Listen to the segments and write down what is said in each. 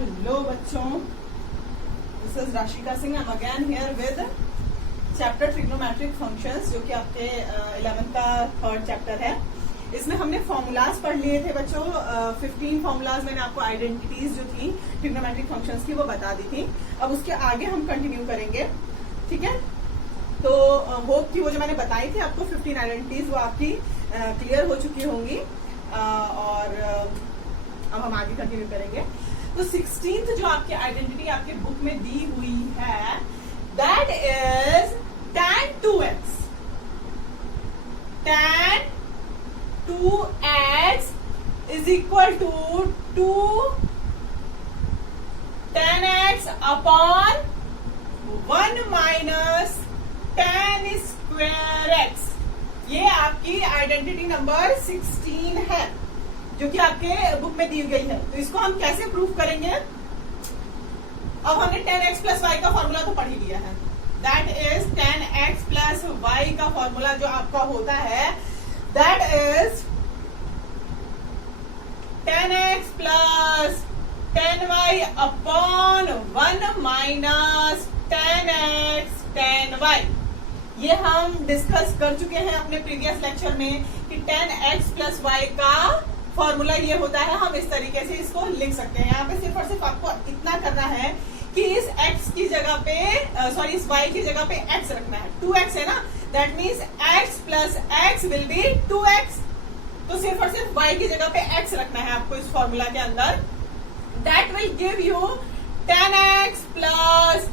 Hello बच्चों, this is Rashika Singh. I am again here with chapter trigonometric functions, जो कि आपके 11th का थर्ड चैप्टर है। इसमें हमने फॉर्मूलाज पढ़ लिए थे बच्चों। 15 फॉर्मूलाज मैंने आपको आइडेंटिटीज जो थी ट्रिग्नोमेट्रिक फंक्शंस की वो बता दी थी। अब उसके आगे हम कंटिन्यू करेंगे, ठीक है। तो होप कि वो जो मैंने बताई थी आपको 15 आइडेंटिटीज वो आपकी क्लियर हो चुकी होंगी। और अब हम आगे कंटिन्यू करेंगे। तो 16th जो आपकी आइडेंटिटी आपके बुक में दी हुई है, that is tan 2x। tan 2x is equal to 2 tan x upon 1 minus tan square x। ये आपकी आइडेंटिटी नंबर 16 है जो कि आपके बुक में दी गई है। तो इसको हम कैसे प्रूफ करेंगे? अब हमने tan x प्लस वाई का फॉर्मूला तो पढ़ ही लिया है। That is tan x plus y का फॉर्मूला जो आपका होता है, that is tan x plus tan y upon 1 minus tan x tan y। ये हम डिस्कस कर चुके हैं अपने प्रीवियस लेक्चर में कि tan x प्लस वाई का फॉर्मूला ये होता है। हम इस तरीके से इसको लिख सकते हैं। यहाँ पे सिर्फ और सिर्फ आपको इतना करना है कि इस x की जगह पे इस y की जगह पे x रखना है। 2x है ना, that means x plus x will B 2x। तो सिर्फ और सिर्फ y की जगह पे x रखना है आपको इस फॉर्मूला के अंदर। That will give you tan x plus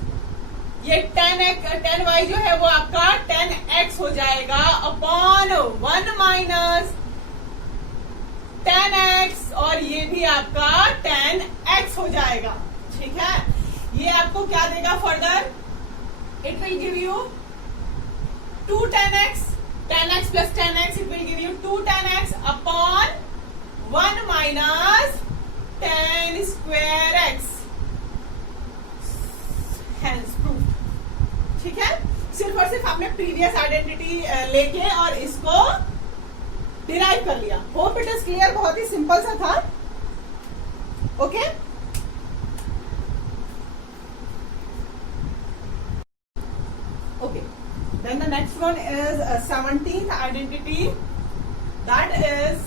ये tan y जो है वो आपका tan x हो जाएगा अपॉन 1 माइनस tan x, और ये भी आपका tan x हो जाएगा, ठीक है। ये आपको क्या देगा further? It will give you 2 tan x plus tan x, it will give you 2 tan x upon 1 minus tan square x। Hence proof, ठीक है। सिर्फ और सिर्फ आपने प्रीवियस आइडेंटिटी लेके और इसको डिराइव कर लिया। Hope it is clear. बहुत ही सिंपल सा था, okay. Okay, then the next one is 17th identity, that is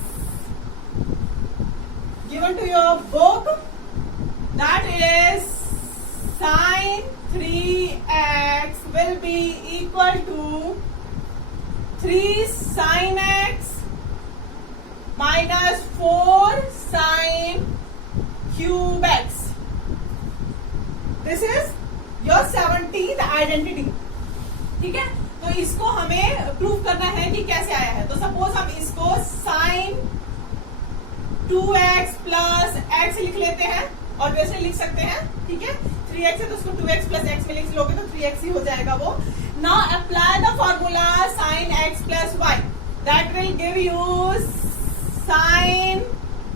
given to your book, that is sin 3x will be equal to 3 sin x minus 4 sin cube x। This is your 17th identity, ठीक है। तो इसको हमें proof करना है कि कैसे आया है। तो सपोज हम इसको sin 2x प्लस x लिख लेते हैं, और वैसे लिख सकते हैं, ठीक है। 3x है तो उसको 2x प्लस x में लिख लोगे तो 3x ही हो जाएगा वो। Now apply the formula sin x plus y, that will give you sin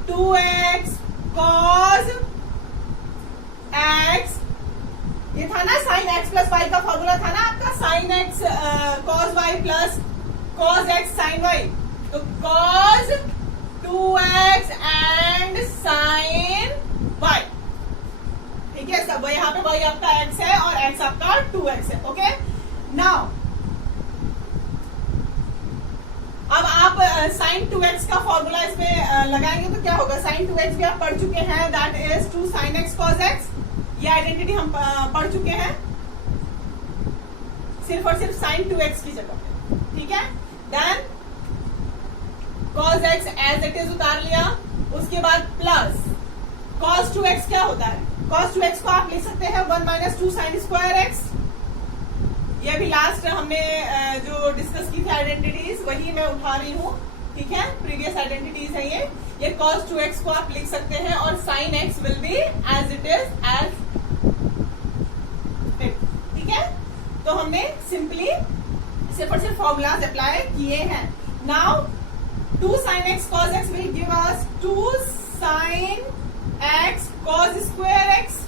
2x cos x। ये था ना sin x प्लस y का फॉर्मूला था ना आपका, sin x cos y plus cos x sin y। तो cos 2x and sin y, ठीक है। सब यहाँ पे y आपका x है और x आपका 2x है, ओके। नाउ अब आप sin 2x का फॉर्मूला इसमें लगाएंगे तो क्या होगा? sin 2x भी आप पढ़ चुके हैं, that is 2 sin x cos x। ये आइडेंटिटी हम पढ़ चुके हैं सिर्फ और सिर्फ sin 2x की जगह पे, ठीक है। Then cos x as it is उतार लिया, उसके बाद प्लस cos 2x क्या होता है? cos 2x को आप लिख सकते हैं 1 माइनस 2 sin स्क्वायर x। ये भी लास्ट हमने जो डिस्कस की थी आइडेंटिटीज वही मैं उठा रही हूँ, ठीक है। प्रीवियस आइडेंटिटीज है ये cos 2x को आप लिख सकते हैं और sin x will be as it is as it, ठीक है। तो हमने सिंपली सिर्फ और सिर्फ फॉर्मूलाज अप्लाई किए हैं। Now 2 sin x cos x will give us 2 sin x cos square x,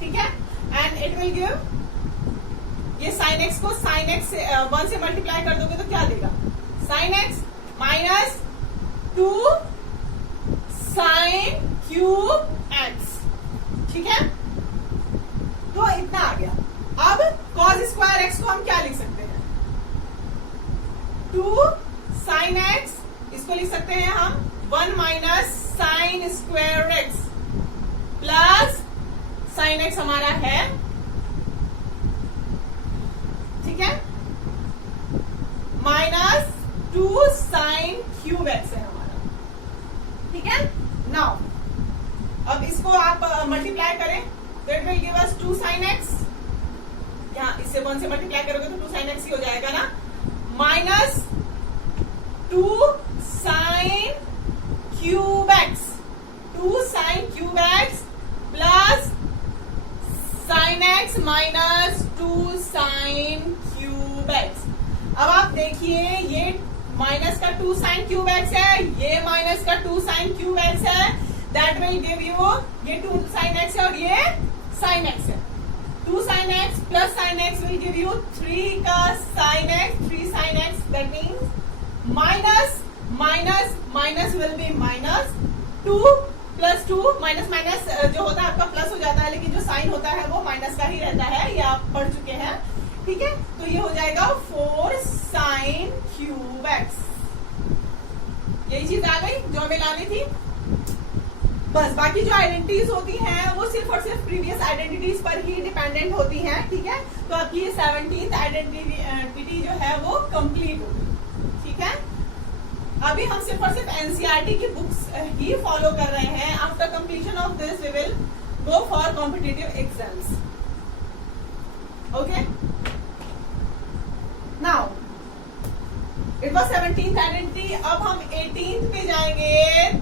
ठीक है। एंड इट विल गिव, ये sin x को sin x 1 से मल्टीप्लाई कर दोगे तो क्या देगा? sin x minus 2 sin cube x, ठीक है, तो इतना आ गया। अब cos स्क्वायर एक्स को हम क्या लिख सकते हैं, 2 sin x, इसको लिख सकते हैं हम 1 minus sine square x plus sine x हमारा है, ठीक है, माइनस 2 साइन क्यूब एक्स है हमारा, ठीक है। नाउ अब इसको आप मल्टीप्लाई करें तो it will give us 2 sine x, यहाँ इससे 1 से मल्टीप्लाई करोगे तो 2 साइन एक्स ही हो जाएगा ना, minus 2 sine cube x, 2 sine cube x plus sine x minus 2 sine cube x. अब आप देखिए ये माइनस का 2 साइन क्यूब एक्स है, ये माइनस का 2 साइन क्यूब एक्स है, दैट विल गिव यू, ये 2 साइन एक्स है और ये साइन एक्स है, 2 sign x plus sine x will give you 3 का sine x, 3 sine x, that means minus minus minus will be minus, 2 plus 2, minus minus जो होता है आपका प्लस हो जाता है, लेकिन जो साइन होता है वो माइनस का ही रहता है, ये आप पढ़ चुके हैं, ठीक है। तो ये हो जाएगा 4 साइन क्यूब एक्स, यही चीज आ गई जो हमें लानी थी। बस बाकी जो आइडेंटिटीज होती हैं वो सिर्फ और सिर्फ प्रीवियस आइडेंटिटीज पर ही डिपेंडेंट होती हैं, ठीक है। तो आपकी ये 17th आइडेंटिटी जो है वो कंप्लीट होगी, ठीक है। अभी हम सिर्फ और सिर्फ एनसीईआरटी की बुक्स ही फॉलो कर रहे हैं। After completion of this we will go for competitive exams, okay. Now it was 17th identity, अब हम 18th पे जाएंगे,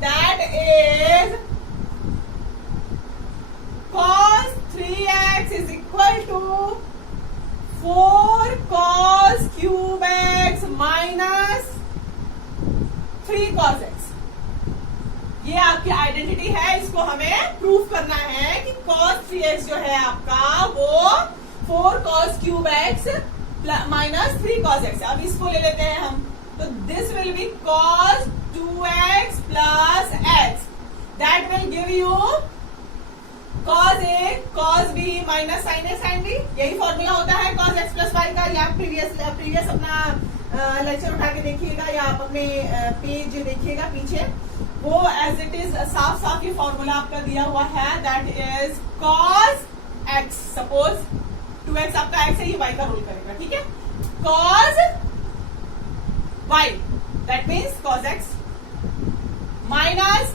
that is cos 3x is equal to 4 cos cube x minus 3 cos x। ये आपकी identity है, इसको हमें proof करना है कि cos 3x जो है आपका वो 4 cos cube x minus 3 cos x। अब इसको ले लेते हैं हम, तो this will be cos 2x plus x, that will give you cos a cos b minus sin a sin b। यही फॉर्मूला होता है cos x प्लस y का, या प्रीवियस अपना लेक्चर उठा के देखिएगा या आप अपने पेज देखिएगा पीछे, वो एज इट इज साफ साफ ये फॉर्मूला आपका दिया हुआ है, that is cos x, suppose 2x आपका x है, ये y का रोल करेगा, ठीक है, cos y that means cos x minus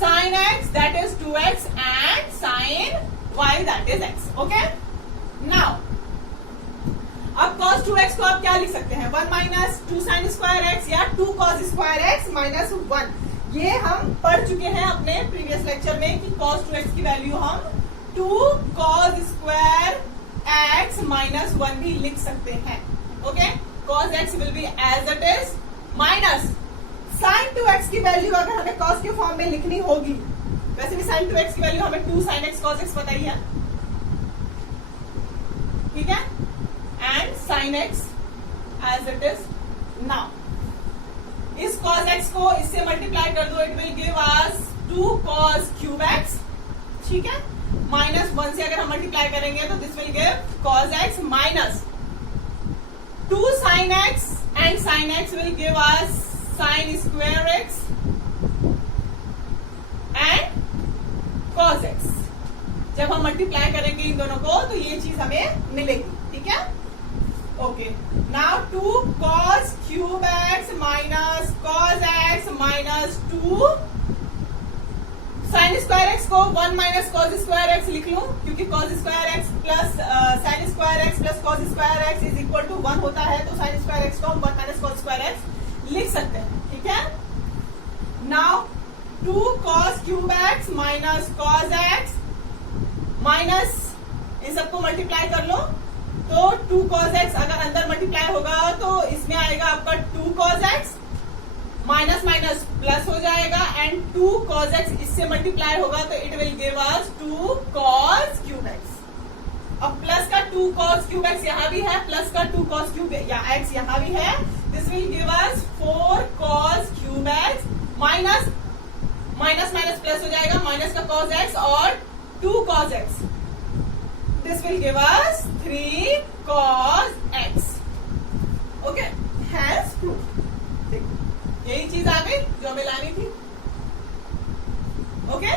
sin x that is 2x and sin y that is x, okay। now अब cos 2x को आप क्या लिख सकते हैं, 1 माइनस 2 sin स्क्वायर x या 2 cos स्क्वायर x माइनस 1। ये हम पढ़ चुके हैं अपने प्रीवियस लेक्चर में कि cos 2x की वैल्यू हम 2 cos स्क्वायर x माइनस 1 भी लिख सकते हैं, okay. cos x will be as it is minus sin 2x की वैल्यू अगर हमें cos के फॉर्म में लिखनी होगी, वैसे भी sin 2x की वैल्यू हमें 2 sin x cos x पता ही है, ठीक है, and sin x as it is now। इस cos x को इससे मल्टीप्लाई कर दो, it will give us 2 cos cube x, ठीक है, माइनस 1 से अगर हम मल्टीप्लाई करेंगे तो this will give cos x minus 2 sin x and sin x will give us sin square x and cos x। जब हम मल्टीप्लाई करेंगे इन दोनों को तो ये चीज हमें मिलेगी, ठीक है, okay. Now 2 cos cube x minus cos x minus 2 sin square x को 1 माइनस cos स्क्वायर x लिख लूं, क्योंकि cos square x plus sin square x plus cos square x is equal to 1 होता है, तो sin स्क्वायर x को हम 1 minus cos square x लिख सकते हैं, ठीक है। Now 2 cos cube x minus cos x minus इन सबको मल्टीप्लाई कर लो, तो 2 cos x अगर अंदर मल्टीप्लाई होगा तो इसमें आएगा आपका 2 cos x, minus minus plus हो जाएगा, एंड 2 cos x इससे मल्टीप्लाई होगा तो it will give us 2 cos cube x। अब प्लस का 2 cos क्यूब x यहाँ भी है, प्लस का 2 cos क्यूब या x यहाँ भी है, this will give us 4 cos cube x minus minus minus plus हो जाएगा माइनस का cos x और 2 cos x. This will give us 3 cos x. Okay, hence proof. देखो यही चीज आ गई जो हमें लानी थी. ओके,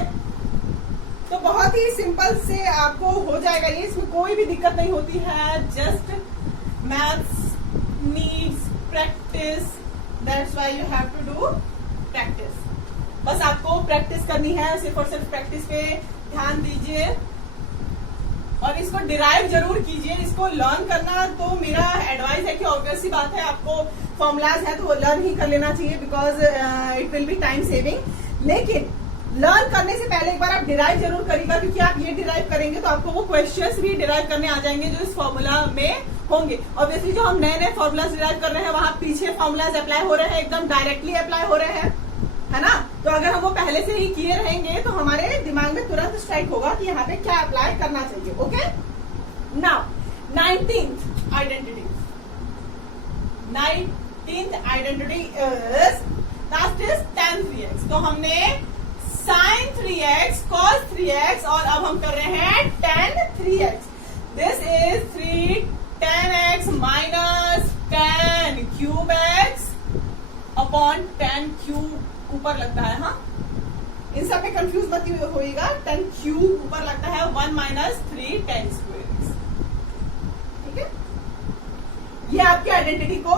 तो बहुत ही सिंपल से आपको हो जाएगा ये, इसमें कोई भी दिक्कत नहीं होती है. Just maths needs practice, that's why you have to do practice. बस आपको प्रैक्टिस करनी है, सिर्फ और सिर्फ प्रैक्टिस पे ध्यान दीजिए और इसको डिराइव जरूर कीजिए. इसको लर्न करना तो मेरा एडवाइस है कि ऑब्वियस सी बात है, आपको फॉर्मूलाज है तो वो लर्न ही कर लेना चाहिए because it will be time saving. लेकिन लर्न करने से पहले एक बार आप डिराइव जरूर करिएगा, क्योंकि आप ये डिराइव करेंगे तो आपको वो क्वेश्चंस भी डिराइव करने आ जाएंगे जो इस फॉर्मूला में होंगे. ऑब्वियसली जो हम नए नए फॉर्मूलाज डिराइव कर रहे हैं वहां पीछे फॉर्मूलाज अप्लाई हो रहे हैं, एकदम डायरेक्टली अप्लाई हो रहे हैं, है ना. तो अगर हम वो पहले से ही किए रहेंगे तो हमारे दिमाग में तुरंत स्ट्राइक होगा कि यहाँ पे क्या अप्लाई करना चाहिए. Okay, now 19th identity. 19th identity is that is tan 3x. तो हमने sin 3x, cos 3x और अब हम कर रहे हैं tan 3x. This is 3 tan x minus tan cube x upon tan cube ऊपर लगता है. हाँ, इन सब में कंफ्यूज मत होइएगा. tan cube ऊपर लगता है 1 माइनस 3 tan square x. ठीक है, ये आपकी आइडेंटिटी को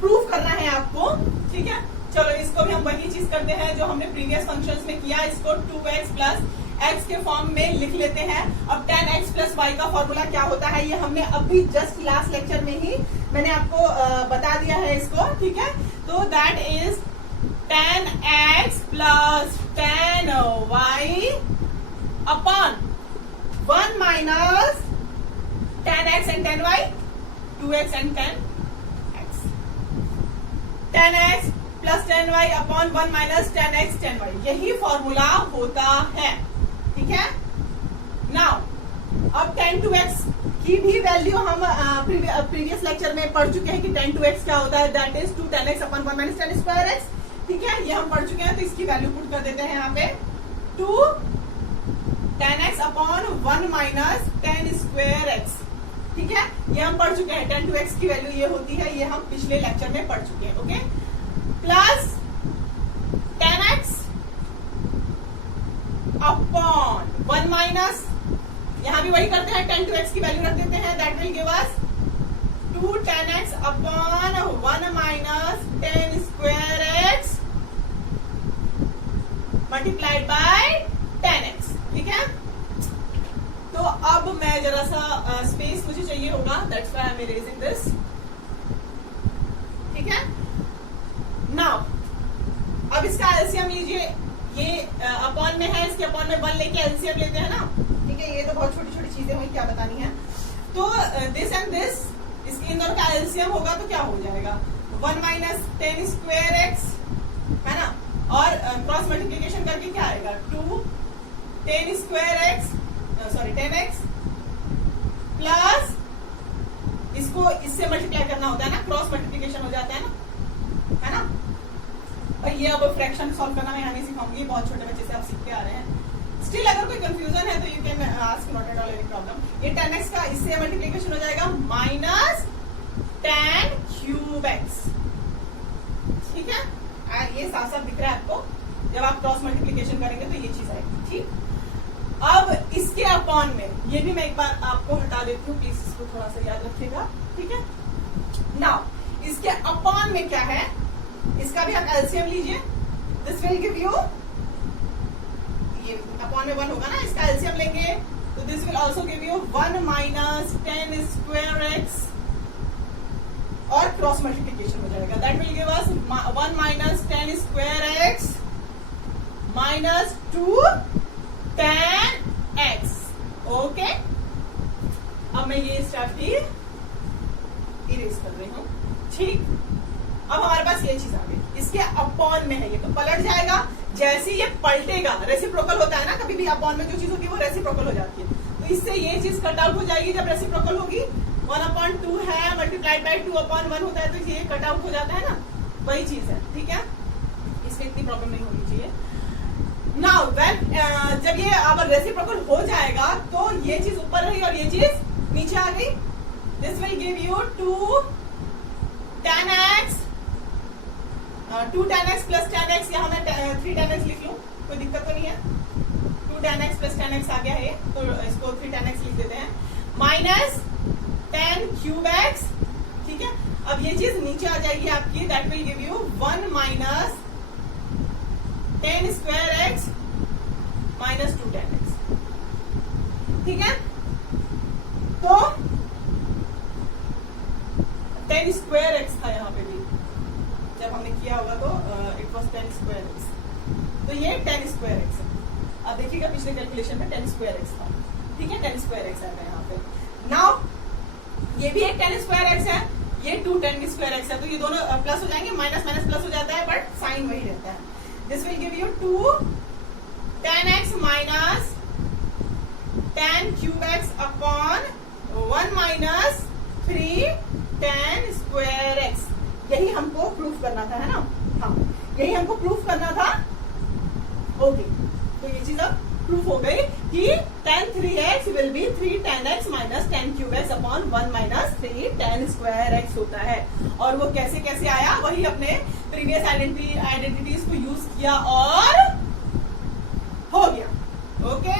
प्रूव करना है आपको. ठीक है, चलो इसको भी हम वही चीज करते हैं जो हमने प्रीवियस फंक्शंस में किया. इसको 2x प्लस x के फॉर्म में लिख लेते हैं. अब tan x प्लस y का फॉर्मूला क्या होता है ये हमने अभी जस्ट लास्ट लेक्चर में ही मैंने आपको बता दिया है इसको. ठीक है, तो that is tan x plus tan y upon 1 minus tan x and tan y, 2x and tan x. tan x plus tan y upon 1 minus tan x tan y, यही फॉर्मूला होता है. ठीक है, नाउ अब tan 2x की भी value हम previous lecture में पढ़ चुके हैं कि tan 2x क्या होता है. That is 2 tan x upon 1 minus tan square x. ठीक है, ये हम पढ़ चुके हैं, तो इसकी वैल्यू पुट कर देते हैं यहाँ पे 2 tan x upon 1 minus tan square x. ठीक है, ये हम पढ़ चुके हैं. tan 2x की वैल्यू ये होती है, ये हम पिछले लेक्चर में पढ़ चुके हैं. Okay, plus tan x upon 1 minus, यहां भी वही करते हैं, tan 2x की वैल्यू रख देते हैं. That will give us 2 tan x upon 1 minus tan square x multiplied by tan x. ठीक है, तो अब मैं जरा सा स्पेस मुझे चाहिए होगा, that's why I am erasing this. ठीक है, नाउ अब इसका एलसीएम लीजिए. ये अपॉन में है, इसके अपॉन में 1 लेके एलसीएम लेते हैं ना. ठीक है, ये तो बहुत छोटी छोटी चीजें हुई, क्या बतानी है. तो दिस एंड दिस, इसके इन दोनों का एलसीएम होगा तो क्या हो जाएगा 1 माइनस tan स्क्वायर x, है ना, और क्रॉस मल्टीप्लीकेशन करके क्या आएगा 2 tan square x, sorry tan x plus इसको इससे मल्टीप्लाई करना होता है ना, क्रॉस मल्टीप्लीकेशन हो जाता है ना. और ये अब फ्रैक्शन सॉल्व करना मैं यहाँ नहीं सिखाऊंगी, बहुत छोटे बच्चे से आप सीखते आ रहे हैं. स्टिल अगर कोई कंफ्यूजन है तो you can ask, not at all any problem. ये tan x का इससे मल्टीप्लीकेशन हो जाएगा माइनस tan क्यूब x. ठीक है, ये साफ साफ दिख रहा है आपको. जब आप क्रॉस मल्टीप्लीकेशन करेंगे तो ये चीज आएगी. ठीक, अब इसके अपॉन में ये भी मैं एक बार आपको हटा देती हूँ, प्लीज इसको थोड़ा सा याद रखिएगा. ठीक है, नाउ इसके अपॉन में क्या है, इसका भी आप एलसीएम लीजिए. दिस विल गिव यू, ये अपॉन में 1 होगा ना, इसका एलसीएम लेंगे तो this will also give you 1 minus tan square x और क्रॉस मल्टीप्लीकेशन हो जाएगा. That will give us 1 minus tan square x minus 2 tan x. Okay, अब मैं ये स्टार्ट इरेज कर रही हूँ. ठीक, अब हमारे पास ये चीज आ गई, इसके अपॉन में है, ये तो पलट जाएगा. जैसे ये पलटेगा, रेसिप्रोकल होता है ना, कभी भी अपॉन में जो चीज होती है वो रेसिप्रोकल हो जाती है. तो इससे ये चीज कट आउट हो जाएगी जब रेसिप्रोकल होगी. 1/2 है मल्टीप्लाइड बाय 2/1 होता है, तो ये कट आउट हो जाता है ना, वही चीज है. ठीक है, इसमें इतनी प्रॉब्लम नहीं होनी चाहिए. नाउ व्हेन जब ये अब रेसिप्रोकल हो जाएगा तो ये चीज ऊपर रही और ये चीज नीचे आ गई. This will give you 2 10x 2 10x plus 10x. यहाँ मैं 3 10x लिख लूं, कोई दिक्कत तो नहीं है. 2 10x प्लस 10x आ गया है, तो इसको 3 10x लिख देते हैं. Minus 10 cube x. ठीक है, अब ये चीज नीचे आ जाएगी आपकी. That will give you 1 minus 10 square x minus 2 10x. ठीक है, तो 10 स्क्वायर x था यहाँ पे भी जब हमने किया होगा, तो इट वॉज 10 स्क्वायर x. तो ये 10 स्क्वायर x है. अब देखिएगा पिछले कैलकुलेशन में 10 स्क्वायर x था. ठीक है, 10 स्क्वायर x है यहाँ पे. नाउ ये भी एक 10 स्क्वायर x है, ये 2 10 स्क्वायर x है. तो ये दोनों प्लस हो जाएंगे, माइनस माइनस प्लस हो जाता है, बट साइन वही रहता है. This will give you 2 10x minus 10 cube x upon 1 minus 3 10 square x. यही हमको प्रूफ करना था, है ना. हाँ, यही हमको प्रूफ करना था. ओके, तो ये चीज अब प्रूफ हो गई कि tan 3x will be 3 10x minus 10 cube x upon 1 minus 3 10 square x होता है. और वो कैसे कैसे आया, वही अपने प्रीवियस आइडेंटिटीज को यूज किया और हो गया. Okay,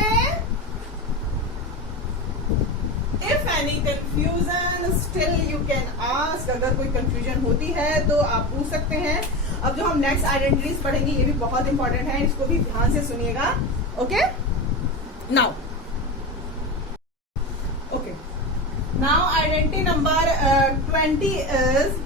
if any confusion still you can ask. अगर कोई कंफ्यूजन होती है तो आप पूछ सकते हैं. अब जो हम नेक्स्ट आइडेंटिटीज पढ़ेंगे ये भी बहुत इंपॉर्टेंट है, इसको भी ध्यान से सुनिएगा. Okay, now identity number 20 is.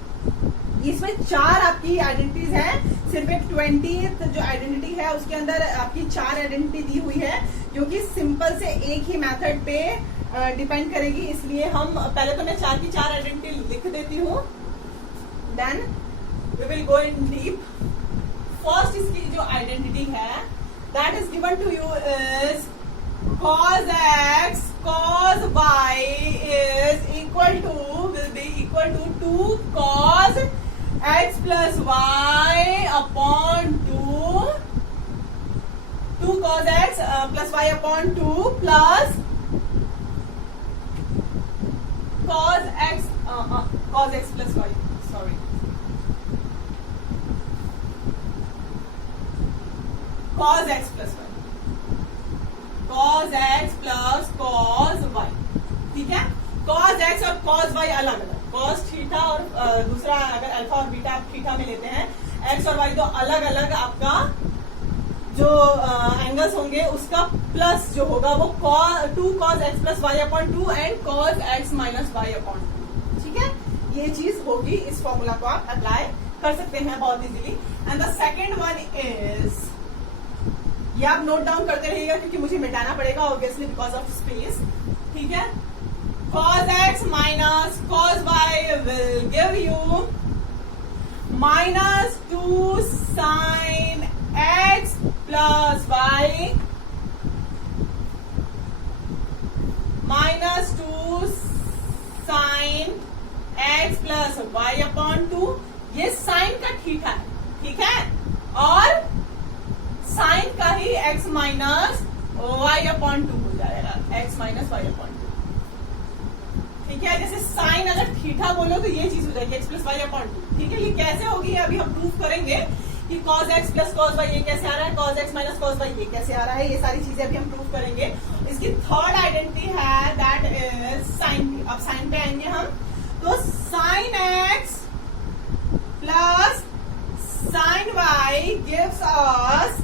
इसमें 4 आपकी आइडेंटिटीज हैं. सिर्फ एक 20th जो आइडेंटिटी है उसके अंदर आपकी 4 आइडेंटिटी दी हुई है, जो कि सिंपल से एक ही मेथड पे डिपेंड करेगी. इसलिए हम पहले तो मैं 4 की 4 आइडेंटिटी लिख देती हूँ, then we will go in deep. First इसकी जो आइडेंटिटी है that is given to you is cos x cos y is equal to will be equal to 2 cos x plus y upon 2 cos x plus y upon 2 plus cos x plus y. Sorry, cos x plus y. cos x plus cos y. ठीक है, cos x और cos y अलग अलग. cos theta और दूसरा अगर alpha और beta आप थीटा में लेते हैं, x और y तो अलग अलग आपका जो एंगल्स होंगे उसका प्लस जो होगा वो 2 cos x plus y upon 2 and cos x minus y upon 2. ठीक है, ये चीज होगी. इस फॉर्मूला को आप अप्लाई कर सकते हैं बहुत easily. And the second one is, ये आप नोट डाउन करते रहिएगा क्योंकि मुझे मिटाना पड़ेगा ऑब्वियसली बिकॉज ऑफ स्पेस. ठीक है, cos x minus cos y will give you minus 2 sin x plus y minus 2 sin x plus y upon 2. ये साइन का थीटा है. ठीक है, और साइन का ही x माइनस वाई अपॉन 2 हो जाएगा. x minus y upon 2. ठीक है, जैसे साइन अगर थीटा बोलो तो ये चीज हो जाएगी x प्लस वाई अपॉन 2. ठीक है, ये कैसे होगी अभी हम प्रूफ करेंगे कि cos x plus cos y ये कैसे आ रहा है, cos x minus cos y ये कैसे आ रहा है. ये सारी चीजें अभी हम प्रूफ करेंगे. इसकी थर्ड आइडेंटिटी है दैट इज साइन p. अब साइन पे आएंगे हम, तो sine x plus sine y gives us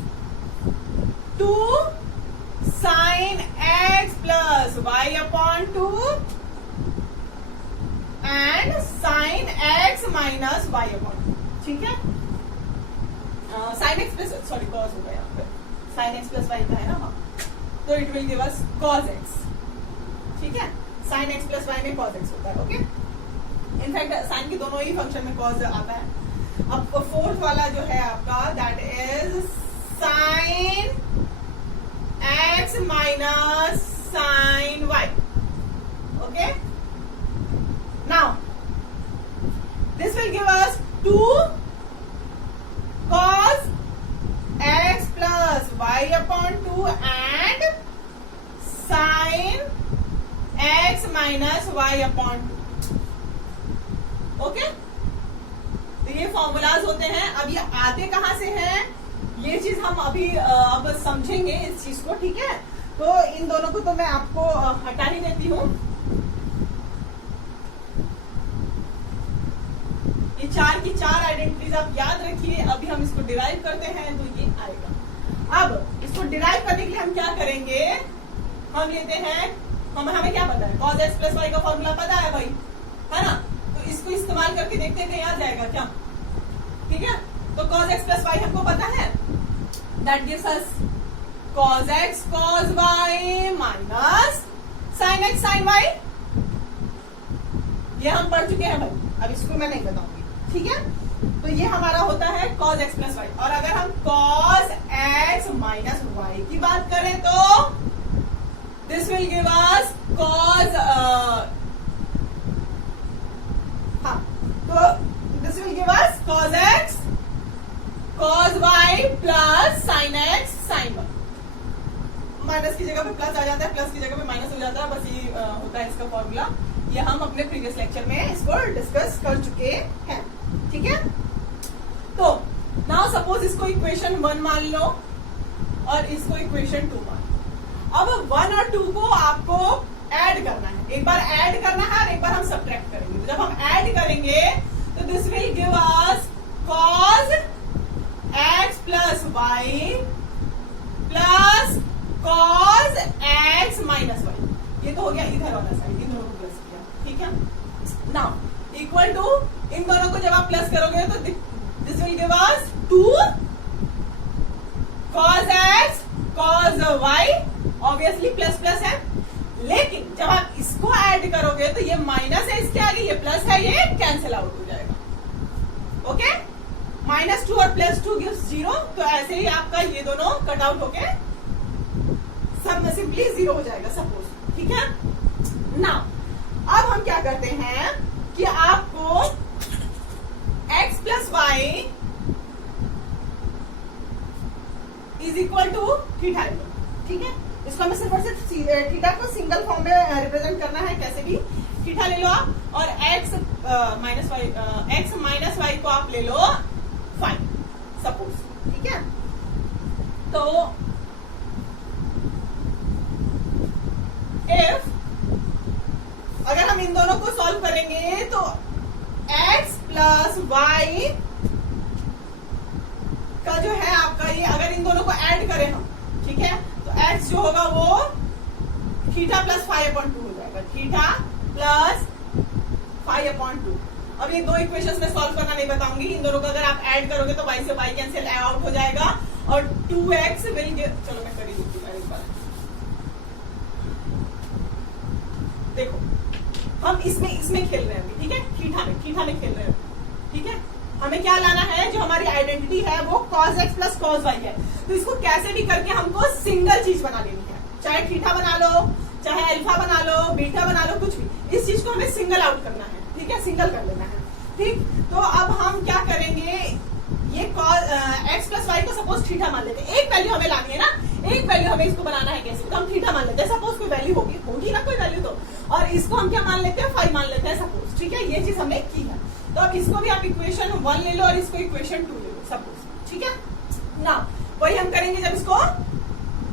2 sin x plus y upon 2 and sin x minus y upon 2. ठीक है, sin x plus sorry cos होगा यहाँ पे, sin x plus y का है ना. हाँ, तो it will give us cos x. ठीक है, sin x plus y में cos x होता है. ओके, इनफैक्ट साइन के दोनों ही फंक्शन में cos आता है. अब फोर्थ वाला जो है आपका that is sin x minus sin y. Okay, now this will give us 2 cos x plus y y upon 2। Okay, तो ये फॉर्मूलाज होते हैं। अब ये आते कहां से हैं, ये चीज हम अभी अब समझेंगे इस चीज को, ठीक है। तो इन दोनों को तो मैं आपको हटा ही देती हूँ। ये 4 की 4 आइडेंटिटीज आप याद रखिए। अभी हम इसको डिराइव करते हैं तो ये आएगा। अब इसको डिराइव करने के लिए हम क्या करेंगे, हम लेते हैं, हमें क्या पता है, cos x प्लस वाई का फॉर्मूला पता है भाई, है ना। तो इसको इस्तेमाल करके देखते हैं कहीं आ जाएगा क्या, ठीक है। तो cos x प्लस वाई हमको पता है, that gives us cos x cos y minus sin x sin y। ये हम पढ़ चुके हैं भाई, अब इसको मैं नहीं बताऊंगी, ठीक है। तो ये हमारा होता है cos x प्लस वाई। और अगर हम cos x माइनस वाई की बात करें तो this will give us cos तो this will give us cos x cos y plus sin x sin y। Minus की जगह पे प्लस आ जाता है, प्लस की जगह पे माइनस हो जाता है, बस ये होता है इसका फॉर्मूला। ये हम अपने प्रीवियस लेक्चर में इसको डिस्कस कर चुके हैं, ठीक है। तो नाउ सपोज इसको इक्वेशन 1 मान लो और इसको इक्वेशन 2 मान लो। अब 1 और 2 को आपको ऐड करना है, एक बार ऐड करना है और एक बार हम सब्ट्रैक्ट करेंगे। तो जब हम ऐड करेंगे तो this will give us cos x plus y plus cos x minus y. ये तो हो गया इधर वाला साइड, इन दोनों को प्लस किया, ठीक है। नाउ इक्वल टू, इन दोनों को जब आप प्लस करोगे तो this will give us 2 cos x cos y, obviously plus plus है। लेकिन जब आप इसको ऐड करोगे तो ये माइनस है, इसके आगे ये प्लस है, ये कैंसिल आउट हो जाएगा। ओके, -2 और +2 गिव्स 0। तो ऐसे ही आपका ये दोनों कट आउट होके सब में सिंपली 0 हो जाएगा सपोज, ठीक है ना। अब हम क्या करते हैं कि आपको x plus y is equal to theta, ठीक है। इसको हमें सिर्फ और सिर्फ थीटा को सिंगल फॉर्म में रिप्रेजेंट करना है, कैसे भी थीटा ले लो आप, और x माइनस वाई को आप ले लो 5 सपोज, ठीक है। तो इफ अगर हम इन दोनों को सॉल्व करेंगे तो x प्लस वाई का जो है आपका ये, अगर इन दोनों को ऐड करें हम, ठीक है, तो x जो होगा वो थीटा प्लस 5/2 हो जाएगा, थीटा प्लस 5/2। अब ये दो इक्वेशंस में सॉल्व करना नहीं बताऊंगी। इन दोनों को अगर आप ऐड करोगे तो y से y कैंसिल आउट हो जाएगा और 2x विल गिव, चलो मैं कर ही देती हूँ एक बार। देखो हम इसमें खेल रहे हैं, ठीक है, थीटा में खेल रहे हैं, ठीक है। हमें क्या लाना है, जो हमारी आइडेंटिटी है वो cos x plus cos y है। तो इसको कैसे भी करके हमको सिंगल चीज बना लेनी है, चाहे थीटा बना लो, चाहे अल्फा बना लो, बीटा बना लो, कुछ भी। इस चीज को हमें सिंगल आउट करना है, ठीक है, सिंगल कर लेना है, ठीक। तो अब हम क्या करेंगे, ये x प्लस वाई को सपोज थीटा मान लेते हैं। एक वैल्यू हमें लानी है ना, एक वैल्यू हमें इसको बनाना है कैसे, तो हम थीटा मान लेते हैं। सपोज कोई वैल्यू होगी ना कोई वैल्यू, तो और इसको हम क्या मान लेते हैं, 5 मान लेते हैं सपोज, ठीक है। ये चीज हमने की है। तो अब इसको भी आप इक्वेशन 1 ले लो और इसको इक्वेशन 2 ले लो सपोज, ठीक है ना। वही हम करेंगे जब इसको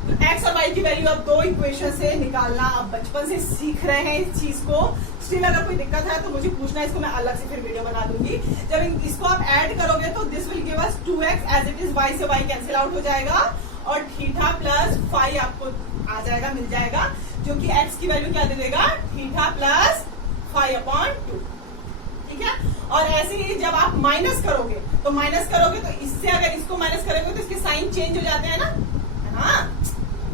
x और y की वैल्यू अब दो इक्वेशन से निकालना, आप बचपन से सीख रहे हैं इस चीज को। स्टिल अगर कोई दिक्कत है तो मुझे पूछना, इसको मैं अलग से फिर वीडियो बना दूंगी। जब इसको आप ऐड करोगे तो this will give us 2x as it is, y से y कैंसिल आउट हो जाएगा और थीटा प्लस 5 आपको आ जाएगा, मिल जाएगा, जो कि x की वैल्यू क्या दे देगा, थीटा प्लस 5/2, ठीक है। और ऐसे ही जब आप माइनस करोगे तो इससे अगर इसको माइनस करोगे तो इसके साइन चेंज हो जाते हैं ना, है ना।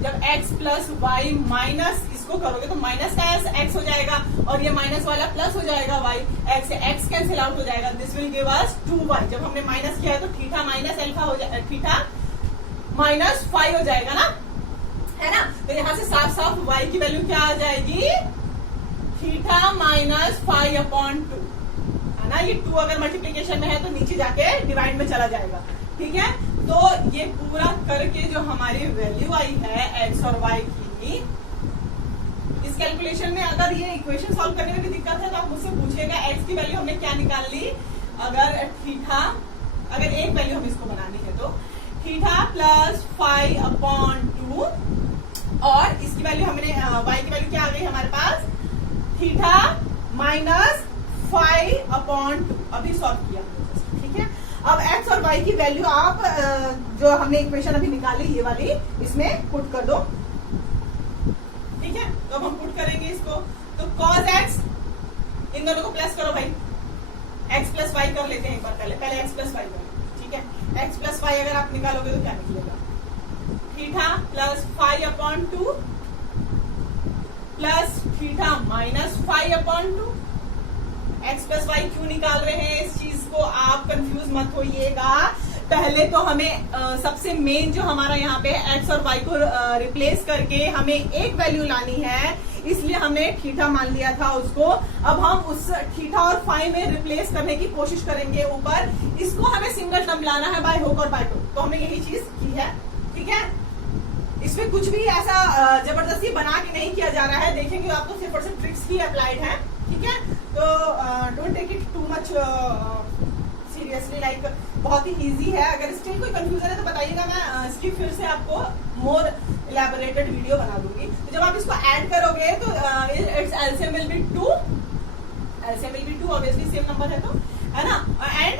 जब x प्लस वाई माइनस इसको करोगे तो माइनस का x हो जाएगा और ये माइनस वाला प्लस हो जाएगा y, x से x कैंसिल आउट हो जाएगा। This will give us 2y। जब हमने माइनस किया है तो थीटा माइनस अल्फा हो जाएगा, थीटा माइनस 5 हो जाएगा ना, है ना। तो यहाँ से साफ साफ y की वैल्यू क्या आ जाएगी, थीटा माइनस 5/2, है ना। ये 2 अगर मल्टीप्लीकेशन में है तो नीचे जाके डिवाइड में चला जाएगा, ठीक है। तो ये पूरा करके जो हमारी वैल्यू आई है x और y की, इस इस कैलकुलेशन में अगर ये इक्वेशन सॉल्व करने में भी दिक्कत है तो आप मुझसे पूछिएगा। एक्स की वैल्यू हमने क्या निकाल ली, अगर थीटा, अगर एक वैल्यू हम इसको बनानी है तो थीटा प्लस 5/2 और इसकी वैल्यू हमने y की वैल्यू क्या आ गई हमारे पास, थीटा माइनस 5/2 अभी सॉल्व किया। ठीक है, अब x और y की वैल्यू आप जो हमने इक्वेशन अभी निकाली ये वाली, इसमें पुट कर दो। ठीक है, तो अब हम पुट करेंगे इसको, तो cos x, इन दोनों को प्लस करो भाई, x प्लस वाई कर लेते हैं एक बार, पहले x प्लस वाई करो। ठीक है, x प्लस वाई अगर आप निकालोगे तो क्या निकलेगा, theta plus 5/2 plus theta minus 5/2। x plus y क्यों निकाल रहे हैं, इस चीज को आप कंफ्यूज मत होइएगा। पहले तो हमें सबसे मेन जो हमारा यहाँ पे x और y को रिप्लेस करके हमें एक वैल्यू लानी है, इसलिए हमने थीटा मान लिया था उसको। अब हम उस थीटा और फाई में रिप्लेस करने की कोशिश करेंगे ऊपर, इसको हमें सिंगल टर्म लाना है बाय हुक और बाय क्रुक, तो हमने यही चीज की है। ठीक है, इसमें कुछ भी ऐसा जबरदस्ती बना के नहीं किया जा रहा है, देखेंगे आपको सिर्फ और सिर्फ ट्रिक्स ही अप्लाइड है। ठीक है, तो don't take it too much seriously, like बहुत ही इजी है। अगर स्टिल कोई कंफ्यूजन है तो बताइएगा, मैं इसकी फिर से आपको मोर इलैबोरेटेड वीडियो बना दूंगी। तो जब आप इसको ऐड करोगे तो it's LCM will be 2, LCM will be 2, obviously same number है तो, है ना, एंड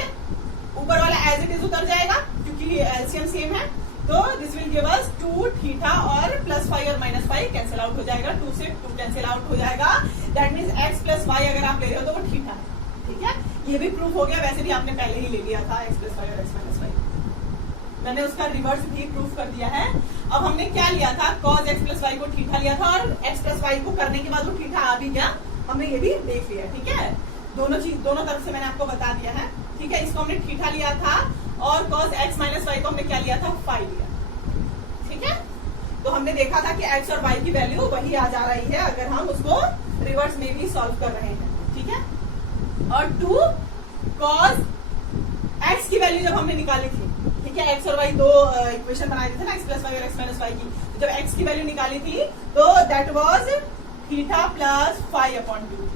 ऊपर वाला एज इट इज उतर जाएगा क्योंकि एलसीएम सेम है। तो this will give us 2 theta और प्लस 5 और माइनस 5 कैंसिल आउट हो जाएगा, 2 से 2 कैंसिल आउट हो जाएगा। That means x plus y अगर आप ले रहे हो तो वो थीटा है। ठीक है, ये भी प्रूफ हो गया, वैसे भी आपने पहले ही ले लिया था x प्लस वाई और x माइनस वाई, मैंने उसका रिवर्स भी प्रूफ कर दिया है। अब हमने क्या लिया था, cos x प्लस वाई को थीटा लिया था और x प्लस वाई को करने के बाद वो थीटा आ भी गया, हमने ये भी देख लिया। ठीक है, दोनों चीज दोनों तरफ से मैंने आपको बता दिया है। ठीक है, इसको हमने थीटा लिया था और cos x माइनस वाई को हमने क्या लिया था, फाई लिया। ठीक है, तो हमने देखा था कि x और y की वैल्यू वही आ जा रही है अगर हम उसको रिवर्स में भी सॉल्व कर रहे हैं। ठीक है, और 2 cos x की वैल्यू जब हमने निकाली थी, ठीक है, x और y दो इक्वेशन बनाए थे ना, x प्लस वाई और x माइनस वाई की, जब x की वैल्यू निकाली थी तो दैट वाज थीटा प्लस 5/2।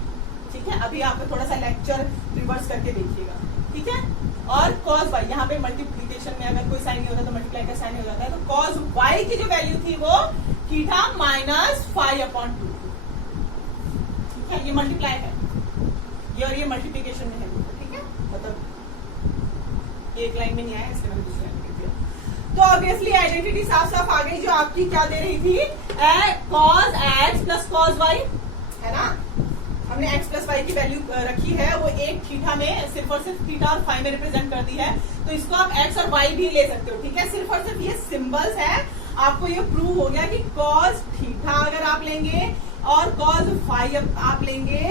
ठीक है, अभी आप थोड़ा सा लेक्चर रिवर्स करके देखिएगा। ठीक है, और cos y, यहाँ पे मल्टीप्लीकेशन में अगर कोई साइन नहीं होता तो मल्टीप्लाई का साइन हो जाता है, तो cos y की जो वैल्यू थी वो थीटा माइनस 5/2। ठीक है, ये मल्टीप्लाई है, ये और ये मल्टीप्लीकेशन में है। ठीक है, मतलब एक लाइन में नहीं आया, इसलिए मैंने दूसरी लाइन लिख दिया। तो ऑब्वियसली आइडेंटिटी साफ साफ आ गई, जो आपकी क्या दे रही थी, cos x plus cos y, है ना। हमने x प्लस वाई की वैल्यू रखी है, वो एक थीटा में सिर्फ और सिर्फ थीटा और फाई में रिप्रेजेंट कर दी है, तो इसको आप x और y भी ले सकते हो। ठीक है, सिर्फ और सिर्फ ये सिंबल्स है, आपको ये प्रूव हो गया कि cos थीटा अगर आप लेंगे और cos फाई आप लेंगे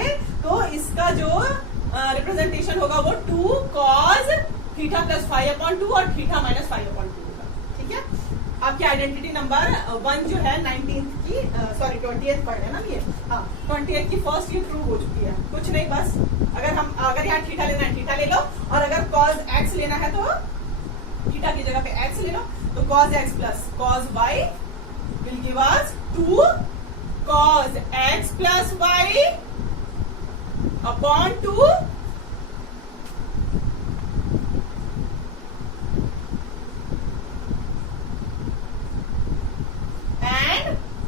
तो इसका जो रिप्रेजेंटेशन होगा वो 2 cos थीटा प्लस 5/2 और थीटा माइनस 5/2 होगा। ठीक है, आपकी आइडेंटिटी नंबर 1 जो है 19th की, सॉरी 20th पढ़ है ना ये, हाँ 20th की फर्स्ट ये प्रूव हो चुकी है। कुछ नहीं, बस अगर यहाँ थीटा लेना है थीटा ले लो, और अगर cos x लेना है तो थीटा की जगह पे x ले लो, तो cos x plus cos y will give us 2 cos x plus y upon 2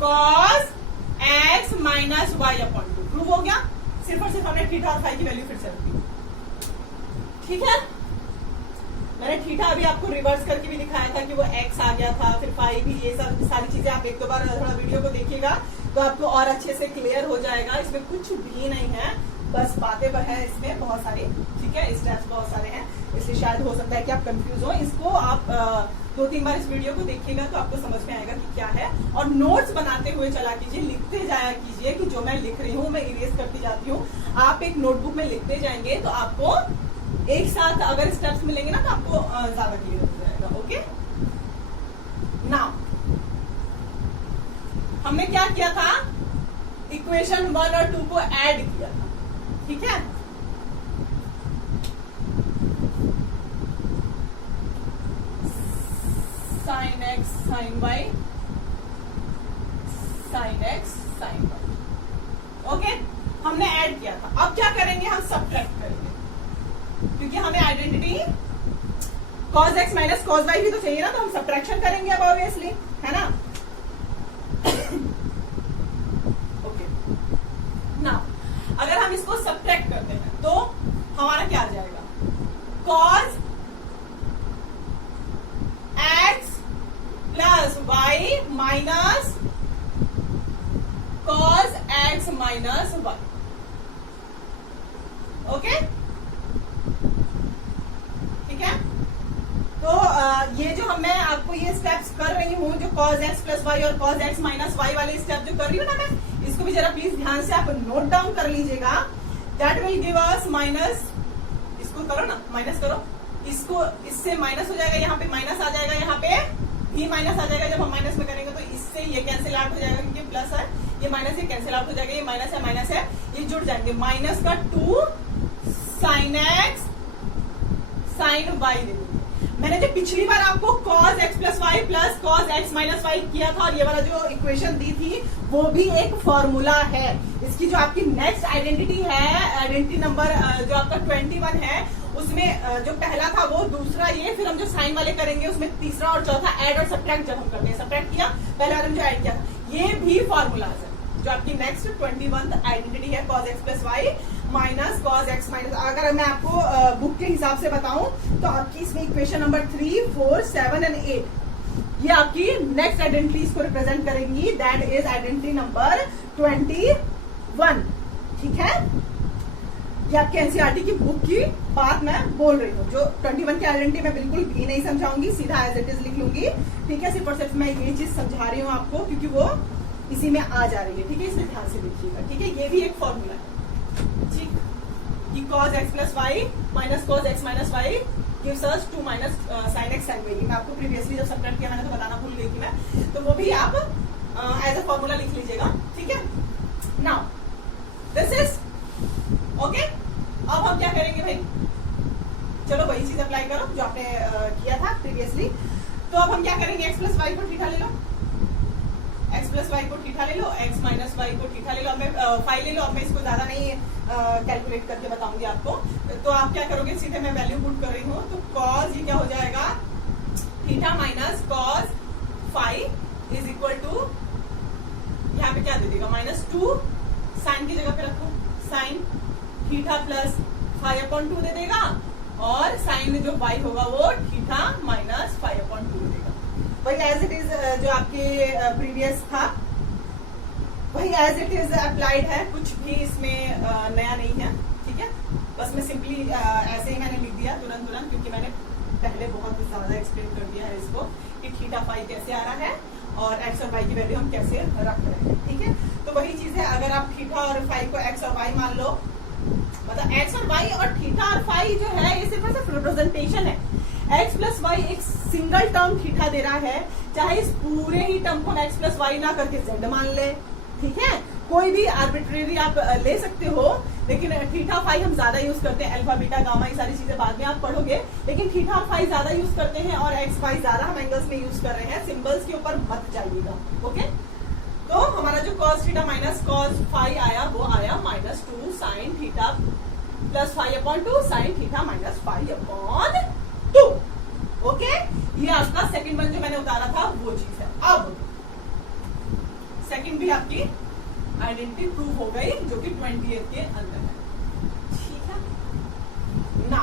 cos x minus y upon 2। Prove हो गया, सिर्फ और सिर्फ हमने थीटा और फाई की वैल्यू फिर से रखी। ठीक है, मैंने थीटा अभी आपको रिवर्स करके भी दिखाया था कि वो x आ गया था, फिर फाई भी, ये सब सारी चीजें आप एक दो बार थोड़ा वीडियो को देखिएगा तो आपको और अच्छे से क्लियर हो जाएगा। इसमें कुछ भी नहीं है, बस बातें है इसमें बहुत सारी। ठीक है, स्टेप्स बहुत सारे हैं, इसलिए शायद हो सकता है कि आप कंफ्यूज हो। इसको आप 2-3 बार इस वीडियो को देखिएगा तो आपको समझ में आएगा कि क्या है, और नोट्स बनाते हुए चला कीजिए, लिखते जाया कीजिए कि जो मैं लिख रही हूँ मैं इरेज करती जाती हूँ। आप एक नोटबुक में लिखते जाएंगे तो आपको एक साथ अगर स्टेप्स मिलेंगे ना तो आपको ज्यादा क्लियर हो जाएगा। ओके, नाउ हमने क्या किया था, इक्वेशन 1 और 2 को ऐड किया था। ठीक है, sin x sin y sin x sin y। Okay, हमने ऐड किया था। अब क्या करेंगे, हम सब्ट्रैक्ट करेंगे, क्योंकि हमें identity cos x minus cos y भी तो चाहिए ना, तो हम सब्ट्रैक्शन करेंगे अब ऑब्वियसली, है ना। ओके, नाउ अगर हम इसको सब्ट्रैक्ट करते हैं तो हमारा क्या आ जाएगा, cos x plus y minus cos x minus y। Okay, ठीक है। तो ये जो मैं आपको ये स्टेप्स कर रही हूँ, जो cos x प्लस y और cos x माइनस y वाले स्टेप जो कर रही हूँ ना मैं, इसको भी जरा प्लीज ध्यान से आप नोट डाउन कर लीजिएगा। That will give us minus, इसको करो ना, माइनस करो, इसको इससे माइनस हो जाएगा, यहाँ पे माइनस आ जाएगा, यहाँ पे भी माइनस आ जाएगा। जब हम माइनस में करेंगे तो इससे ये कैंसिल आउट हो जाएगा, क्योंकि प्लस है, ये माइनस ये कैंसिल आउट हो जाएगा, ये माइनस है, ये जुड़ जाएंगे। माइनस का 2 sin x sin y दे दूंगी। मैंने जो पिछली बार आपको cos x plus y plus cos x minus y किया था और ये वाला जो इक्वेशन दी थी वो भी एक फॉर्मूला है। इसकी जो आपकी नेक्स्ट आइडेंटिटी है, आइडेंटिटी नंबर जो आपका 21 है, उसमें जो पहला था वो, दूसरा ये, फिर हम जो साइन वाले करेंगे उसमें तीसरा और चौथा ऐड और सब्ट्रैक्ट जब हम करते हैं, सब्ट्रैक्ट किया पहले बार हम जो ऐड किया था, ये भी फॉर्मूला है जो आपकी नेक्स्ट 21 आइडेंटिटी है, cos x plus y minus cos x minus. अगर मैं आपको बुक के हिसाब से बताऊं तो आपकी इसमें इक्वेशन नंबर 3, 4, 7 एंड 8 ये आपकी नेक्स्ट आइडेंटिटी इसको रिप्रेजेंट करेंगी। दैट इज आइडेंटिटी नंबर 21, ठीक है। ये आपके एनसीईआरटी की बुक की बात मैं बोल रही हूँ। जो 21 की आइडेंटिटी मैं बिल्कुल भी नहीं समझाऊंगी, सीधा एज इट इज लिख लूंगी, ठीक है। सिर्फ और सिर्फ मैं ये चीज समझा रही हूँ आपको क्योंकि वो इसी में आ जा रही है, ठीक है। इसमें ध्यान से देखिएगा, ठीक है। ये भी एक फॉर्मूला है, ठीक, कि cos x plus y minus cos x minus y gives us 2 minus sin x sin y। मैं आपको प्रीवियसली जब सब्ट्रैक्ट किया मैंने तो बताना भूल गई थी मैं, तो वो भी आप एज अ फॉर्मूला लिख लीजिएगा, ठीक है। Now this is okay. अब हम क्या करेंगे भाई, चलो वही चीज अप्लाई करो जो आपने किया था प्रीवियसली। तो अब हम क्या करेंगे, x प्लस वाई को ठीठा ले लो, x प्लस वाई को ठीठा ले लो, x माइनस वाई को ठीठा ले लो। अब मैं 5 ले लो, अब मैं इसको ज्यादा नहीं कैलकुलेट करके बताऊंगी आपको। तो आप क्या करोगे, सीधे मैं वैल्यू पुट कर रही हूँ, तो cos ये क्या हो जाएगा, theta minus cos 5 is equal to, यहाँ पे क्या दे देगा, -2, साइन की जगह पे रखो, साइन थीटा प्लस 5/2 दे देगा, और साइन जो y होगा वो थीटा माइनस 5/2 दे देगा। वही एज इट इज जो आपके प्रीवियस था वही एज इट इज अप्लाइड है, कुछ भी इसमें नया नहीं है, ठीक है। बस मैं सिंपली ऐसे ही मैंने लिख दिया तुरंत, क्योंकि मैंने पहले बहुत ज्यादा एक्सप्लेन कर दिया है इसको कि थीटा फाई कैसे आ रहा है और एक्स और वाई की वैल्यू हम कैसे रख रहे हैं, ठीक है। तो वही चीज है, अगर आप थीटा और फाई को एक्स और वाई मान लो, मतलब एक्स और वाई और थीटा और फाई जो है ये सिर्फ और सिर्फ रिप्रेजेंटेशन है। एक्स प्लस वाई एक सिंगल टर्म थीटा दे रहा है, चाहे इस पूरे ही टर्म को एक्स प्लस वाई ना करके जेड मान ले, ठीक है। कोई भी आर्बिट्रेरी आप ले सकते हो, लेकिन थीटा फाई हम ज्यादा यूज करते हैं, अल्फा बीटा गामा ये सारी चीजें बाद में आप पढ़ोगे, लेकिन थीटा और फाई ज्यादा यूज करते हैं और एक्स वाई ज्यादा हम एंगल्स में यूज कर रहे हैं। सिंबल्स के ऊपर मत जाइएगा, ओके। तो हमारा जो cos theta minus cos phi आया वो आया -2 sin theta plus 5/2 sin theta minus 5/2, okay. ये आपका सेकंड वन जो मैंने उतारा था वो चीज है। अब सेकंड भी आपकी आइडेंटिटी प्रूव हो गई जो कि 28 के अंदर है, ठीक है ना।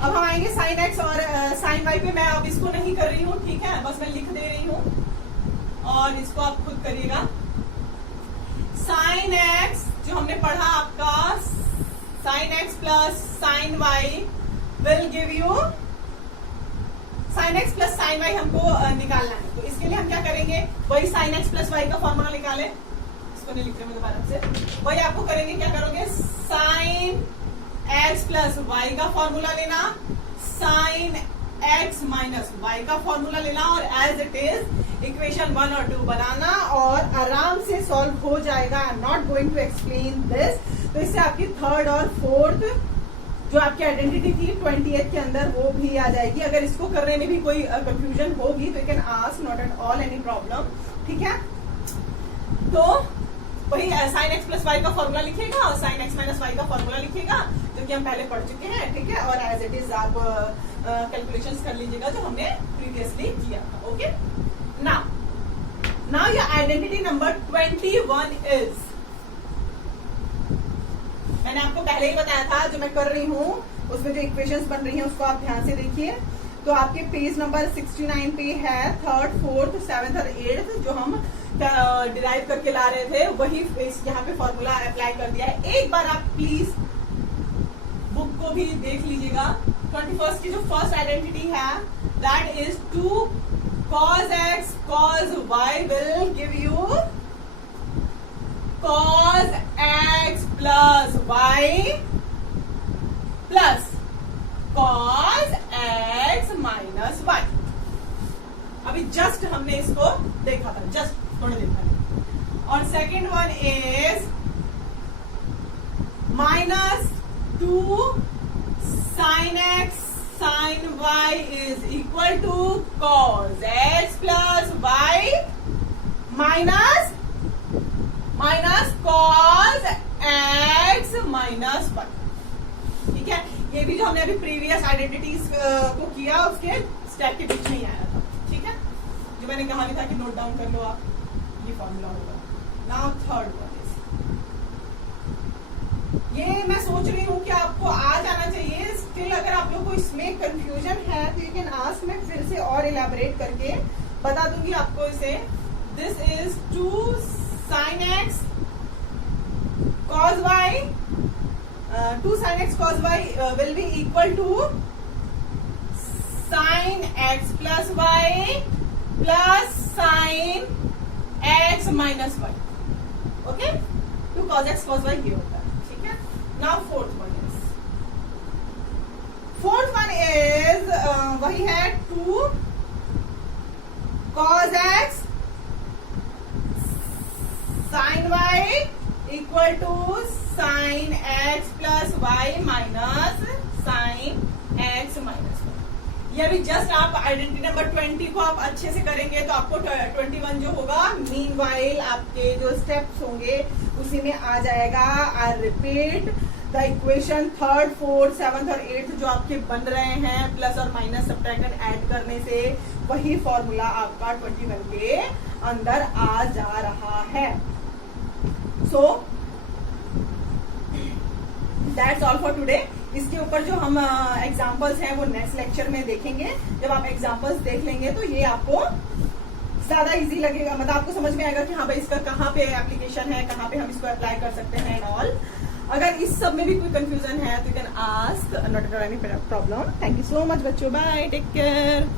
अब हम आएंगे साइन एक्स और साइन वाई पे। मैं अब इसको नहीं कर रही हूँ, ठीक है, बस मैं लिख दे रही हूँ और इसको आप खुद करिएगा। साइन एक्स जो हमने पढ़ा आपका, sine x plus sine y will give you, sine x plus sine y हमको निकालना है। तो इसके लिए हम क्या करेंगे, वही साइन एक्स प्लस वाई का फॉर्मूला निकालें, इसको नहीं लिख रहे मैं दोबारा से, वही आपको करेंगे। क्या करोगे, साइन एक्स प्लस वाई का फॉर्मूला लेना, साइन एक्स माइनस वाई का फॉर्मूला लेना और एज इट इज इक्वेशन 1 और 2 बनाना और आराम से सॉल्व हो जाएगा। I am not going to explain this. तो इससे आपकी थर्ड और फोर्थ जो आपकी आइडेंटिटी थी 28 के अंदर वो भी आ जाएगी। अगर इसको करने में भी कोई कंफ्यूजन होगी तो you can ask, not at all any problem, ठीक है। तो वही साइन एक्स प्लस वाई का फॉर्मूला लिखेगा और साइन एक्स माइनस वाई का फॉर्मूला लिखेगा, जो कि हम पहले पढ़ चुके हैं, ठीक है। और एज इट इज आप कैलकुलेशंस कर लीजिएगा जो हमने प्रीवियसली किया था, okay. Now your identity number 21 is, मैंने आपको पहले ही बताया था, जो मैं कर रही हूँ उसमें जो इक्वेशंस बन रही हैं उसको आप ध्यान से देखिए। तो आपके पेज नंबर 69 पे है 3rd, 4th, 7th और 8th जो हम डिराइव करके ला रहे थे, वही यहाँ पे फॉर्मूला अप्लाई कर दिया है। एक बार आप प्लीज बुक को भी देख लीजिएगा। 21st की जो फर्स्ट आइडेंटिटी है that is 2 cos x cos y will give you cos x plus y plus cos x minus y। अभी जस्ट हमने इसको देखा था, जस्ट थोड़ी देर पहले। और second one is -2 sin x sin y is equal to cos x plus y minus cos x minus y, ठीक है। ये भी जो हमने अभी प्रीवियस आइडेंटिटीज को किया उसके स्टेप के बीच में ही आया था, ठीक है। जो मैंने कहा भी था कि नोट डाउन कर लो आप, ये फॉर्मूला होगा। नाउ थर्ड वन इज, ये मैं सोच रही हूँ कि आपको आ जाना चाहिए। स्टिल अगर आप लोग को इसमें कंफ्यूजन है तो यू कैन आस्क, मैं फिर से और इलेबोरेट करके बता दूंगी आपको इसे। This is 2 sin x cos y, 2 sin x cos y will be equal to sin x plus y plus sin x minus y, okay. 2 cos x cos y ये होता है, ठीक है। नाउ फोर्थ वन इज वही है 2 cos x sin y equal to sin x plus y minus sin x minus y। ये भी just आप आइडेंटिटी नंबर 20 को आप अच्छे से करेंगे तो आपको 21 जो होगा, मीनवाइल आपके जो स्टेप्स होंगे उसी में आ जाएगा। I repeat the equation 3rd, 4th, 7th और 8th जो आपके बन रहे हैं, प्लस और माइनस सब्ट्रैक्ट ऐड करने से वही फॉर्मूला आपका 21 के अंदर आ जा रहा है। So that's all for today. इसके ऊपर जो हम एग्जाम्पल्स हैं वो नेक्स्ट लेक्चर में देखेंगे। जब आप एग्जाम्पल्स देख लेंगे तो ये आपको ज्यादा इजी लगेगा, मतलब आपको समझ में आएगा कि हाँ भाई इसका कहाँ पे एप्लीकेशन है, कहाँ पे हम इसको अप्लाई कर सकते हैं एंड ऑल। अगर इस सब में भी कोई कंफ्यूजन है तो you can ask, not any problem. Thank you so much बच्चों, बाय, टेक केयर।